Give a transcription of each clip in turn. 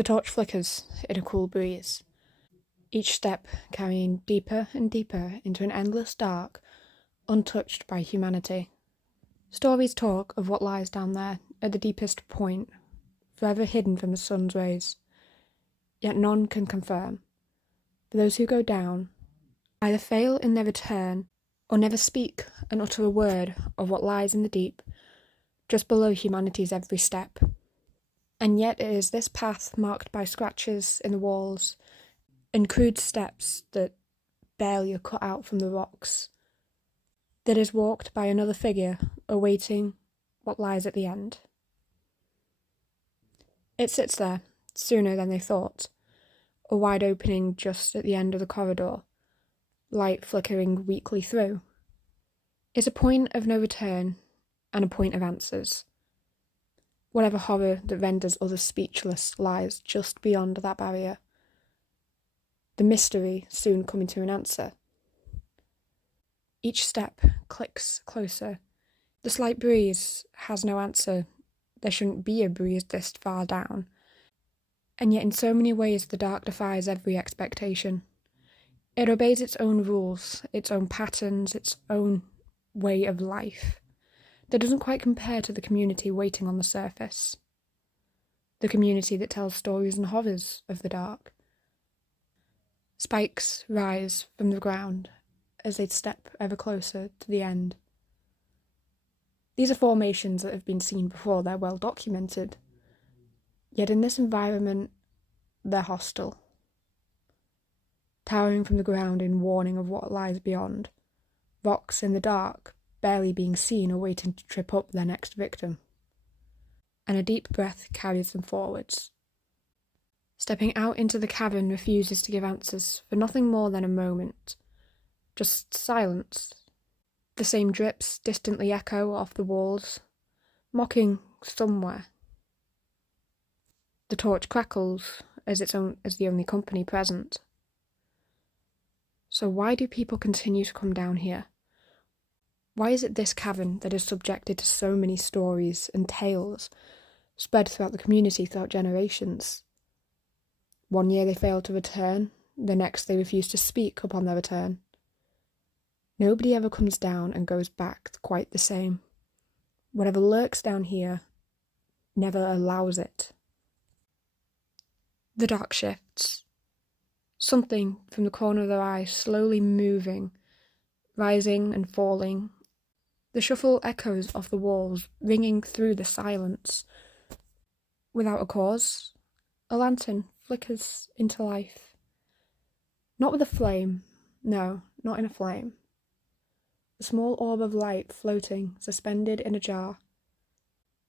The torch flickers in a cool breeze, each step carrying deeper and deeper into an endless dark, untouched by humanity. Stories talk of what lies down there at the deepest point, forever hidden from the sun's rays. Yet none can confirm. For those who go down either fail in their return or never speak and utter a word of what lies in the deep, just below humanity's every step. And yet it is this path marked by scratches in the walls and crude steps that barely are cut out from the rocks, that is walked by another figure awaiting what lies at the end. It sits there, sooner than they thought, a wide opening just at the end of the corridor, light flickering weakly through. It's a point of no return and a point of answers. Whatever horror that renders others speechless lies just beyond that barrier. The mystery soon coming to an answer. Each step clicks closer. The slight breeze has no answer. There shouldn't be a breeze this far down. And yet in so many ways the dark defies every expectation. It obeys its own rules, its own patterns, its own way of life that doesn't quite compare to the community waiting on the surface. The community that tells stories and horrors of the dark. Spikes rise from the ground as they step ever closer to the end. These are formations that have been seen before, they're well documented. Yet in this environment, they're hostile. Towering from the ground in warning of what lies beyond. Rocks in the dark, barely being seen or waiting to trip up their next victim. And a deep breath carries them forwards. Stepping out into the cavern refuses to give answers for nothing more than a moment. Just silence. The same drips distantly echo off the walls, mocking somewhere. The torch crackles as the only company present. So why do people continue to come down here? Why is it this cavern that is subjected to so many stories and tales spread throughout the community throughout generations? One year they fail to return, the next they refuse to speak upon their return. Nobody ever comes down and goes back quite the same. Whatever lurks down here never allows it. The dark shifts. Something from the corner of their eye slowly moving, rising and falling. The shuffle echoes off the walls, ringing through the silence. Without a cause, a lantern flickers into life. Not with a flame, no, not in a flame. A small orb of light floating, suspended in a jar.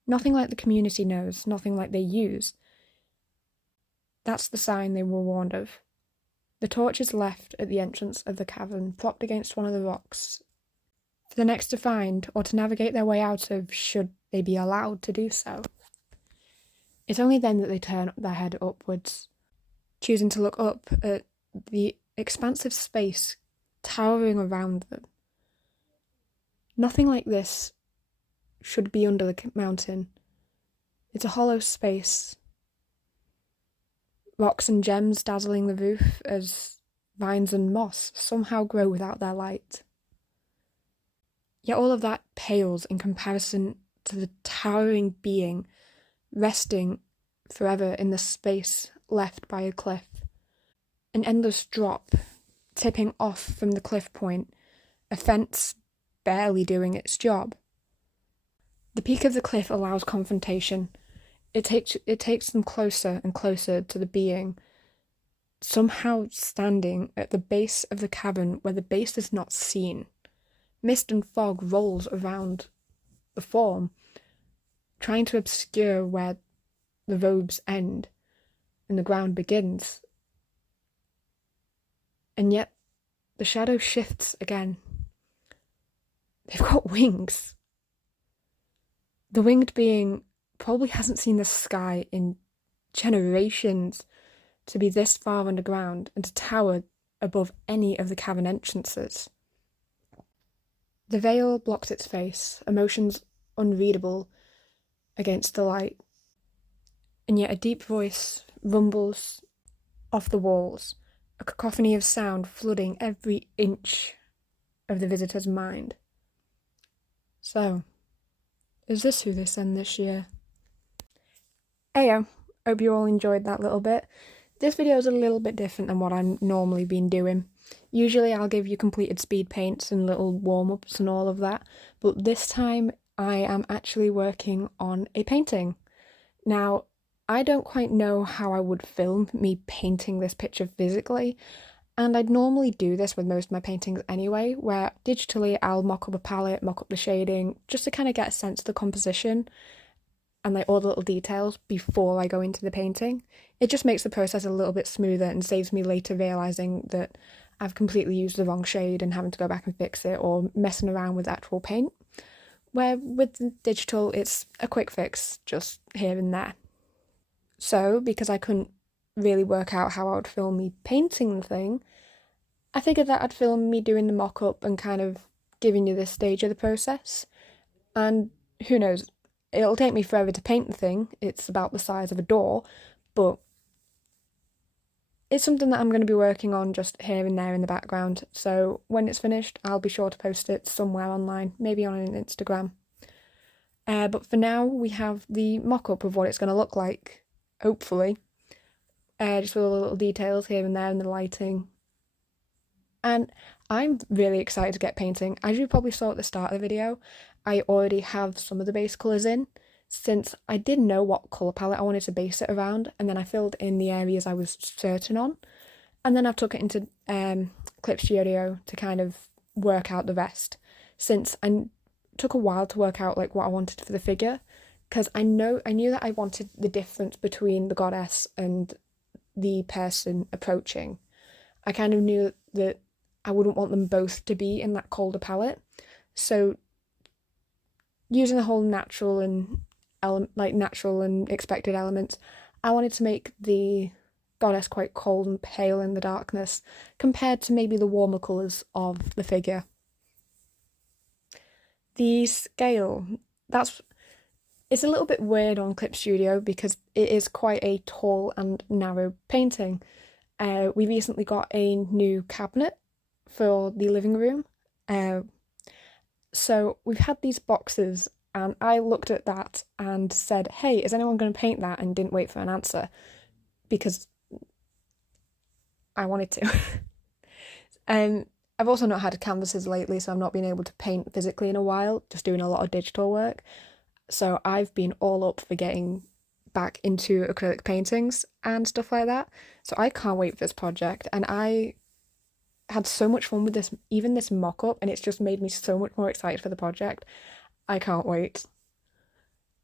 Nothing like the community knows, nothing like they use. That's the sign they were warned of. The torch is left at the entrance of the cavern, propped against one of the rocks, for the next to find or to navigate their way out of, should they be allowed to do so. It's only then that they turn their head upwards, choosing to look up at the expansive space towering around them. Nothing like this should be under the mountain. It's a hollow space. Rocks and gems dazzling the roof as vines and moss somehow grow without their light. Yet all of that pales in comparison to the towering being resting forever in the space left by a cliff. An endless drop, tipping off from the cliff point, a fence barely doing its job. The peak of the cliff allows confrontation. It takes them closer and closer to the being, somehow standing at the base of the cavern where the base is not seen. Mist and fog rolls around the form, trying to obscure where the robes end and the ground begins. And yet the shadow shifts again. They've got wings. The winged being probably hasn't seen the sky in generations to be this far underground and to tower above any of the cavern entrances. The veil blocks its face, emotions unreadable against the light, and yet a deep voice rumbles off the walls, a cacophony of sound flooding every inch of the visitor's mind. So, is this who they send this year? Heyo, hope you all enjoyed that little bit. This video is a little bit different than what I'm normally been doing. Usually I'll give you completed speed paints and little warm-ups and all of that, but this time I am actually working on a painting. Now, I don't quite know how I would film me painting this picture physically, and I'd normally do this with most of my paintings anyway, where digitally I'll mock up a palette, mock up the shading, just to kind of get a sense of the composition and like all the little details before I go into the painting. It just makes the process a little bit smoother and saves me later realising that I've completely used the wrong shade and having to go back and fix it or messing around with actual paint. Where with the digital, it's a quick fix, just here and there. So, because I couldn't really work out how I would film me painting the thing, I figured that I'd film me doing the mock-up and kind of giving you this stage of the process. And who knows, it'll take me forever to paint the thing. It's about the size of a door, but it's something that I'm going to be working on just here and there in the background. So when it's finished, I'll be sure to post it somewhere online, maybe on an Instagram. But for now, we have the mock-up of what it's going to look like, hopefully. Just with all the little details here and there and the lighting. And I'm really excited to get painting. As you probably saw at the start of the video, I already have some of the base colours in, since I didn't know what colour palette I wanted to base it around, and then I filled in the areas I was certain on, and then I've took it into Clip Studio to kind of work out the rest, since I took a while to work out like what I wanted for the figure, because I knew that I wanted the difference between the goddess and the person approaching. I kind of knew that I wouldn't want them both to be in that colder palette, so using the whole natural and expected elements, I wanted to make the goddess quite cold and pale in the darkness compared to maybe the warmer colours of the figure. The scale, it's a little bit weird on Clip Studio because it is quite a tall and narrow painting. We recently got a new cabinet for the living room. So we've had these boxes, and I looked at that and said, hey, is anyone going to paint that? And didn't wait for an answer because I wanted to. I've also not had canvases lately, so I've not been able to paint physically in a while, just doing a lot of digital work. So I've been all up for getting back into acrylic paintings and stuff like that. So I can't wait for this project, and I had so much fun with this, even this mock-up, and it's just made me so much more excited for the project. I can't wait.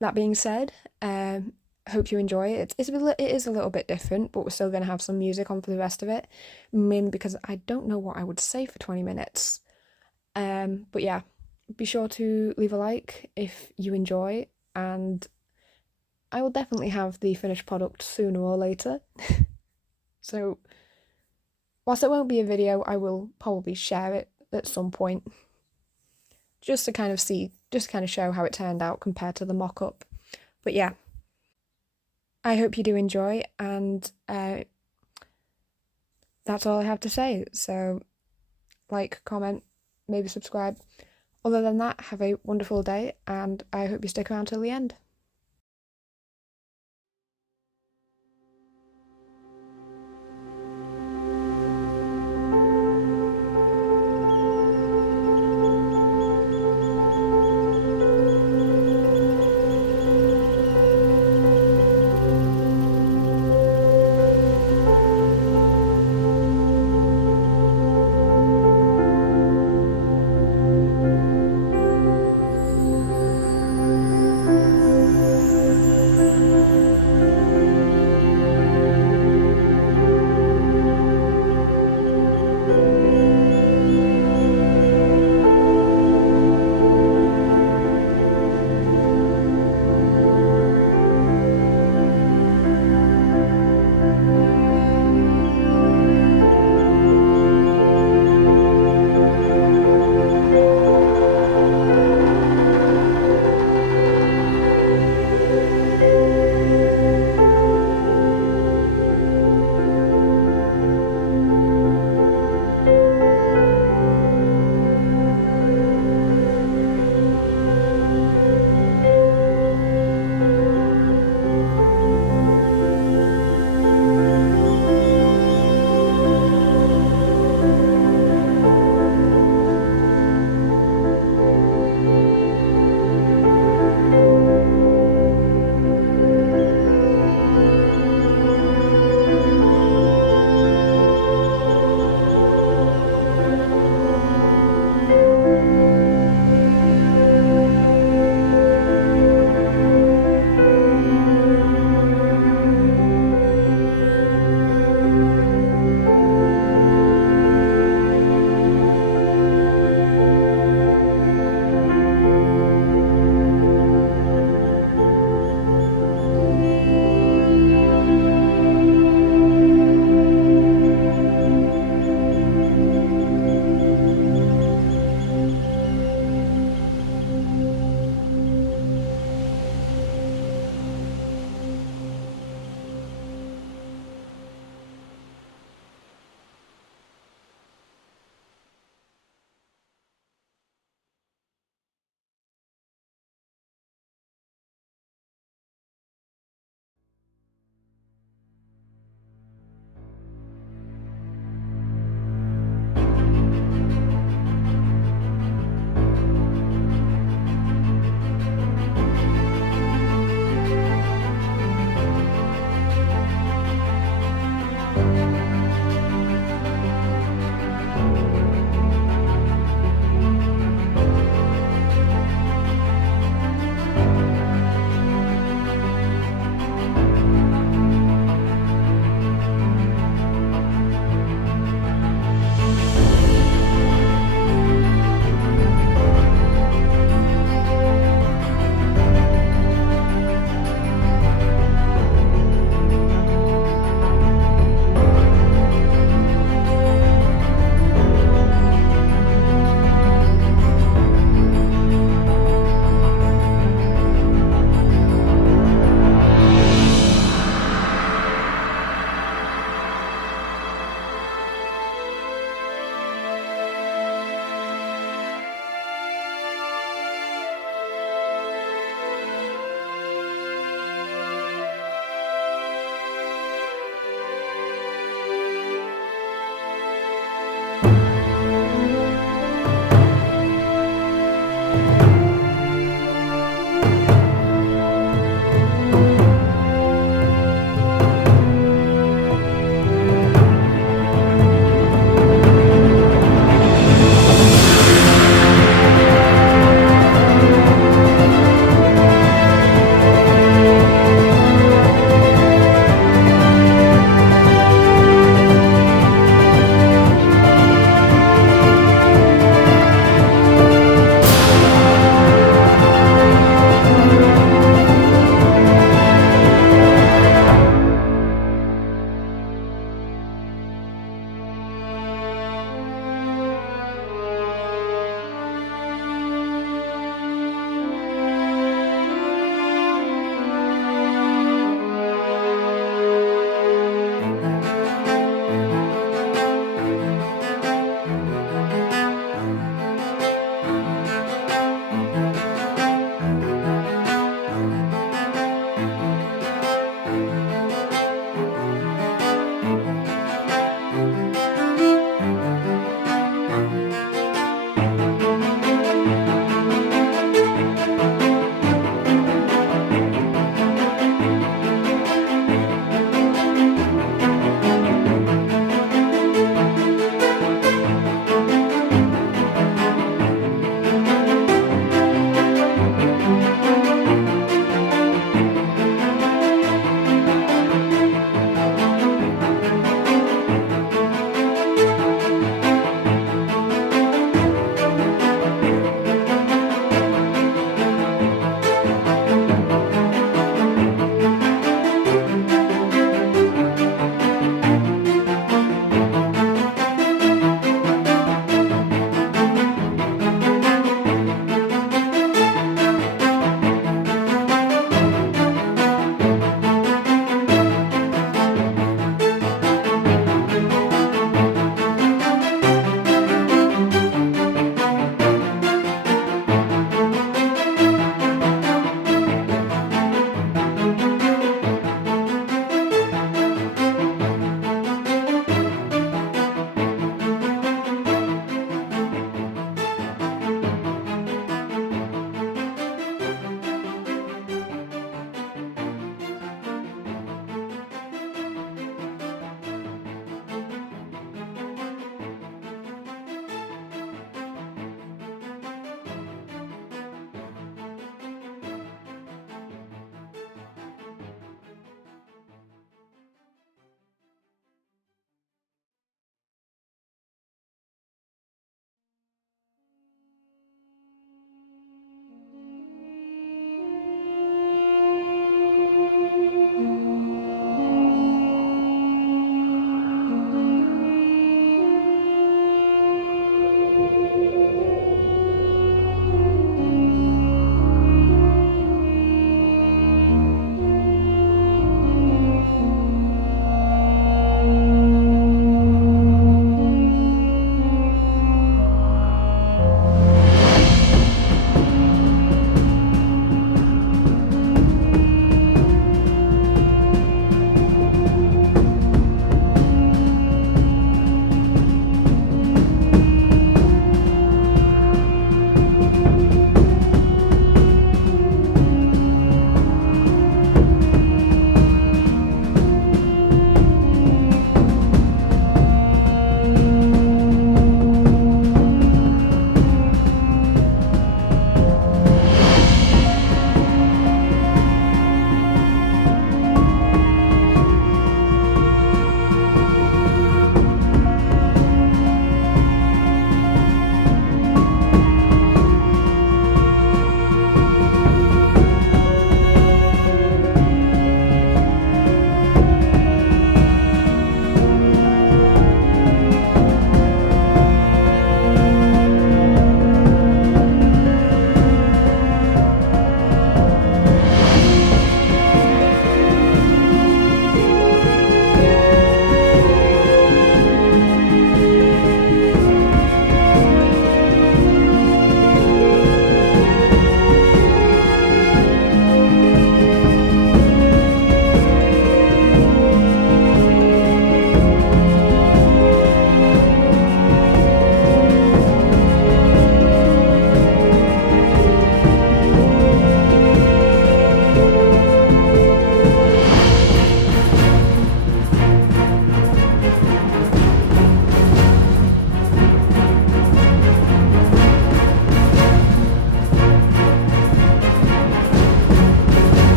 That being said, hope you enjoy it. It is a little bit different, but we're still going to have some music on for the rest of it, mainly because I don't know what I would say for 20 minutes. But yeah, be sure to leave a like if you enjoy, and I will definitely have the finished product sooner or later. So whilst it won't be a video, I will probably share it at some point, just to kind of show how it turned out compared to the mock-up. But yeah, I hope you do enjoy, and that's all I have to say. So like, comment, maybe subscribe. Other than that, have a wonderful day, and I hope you stick around till the end.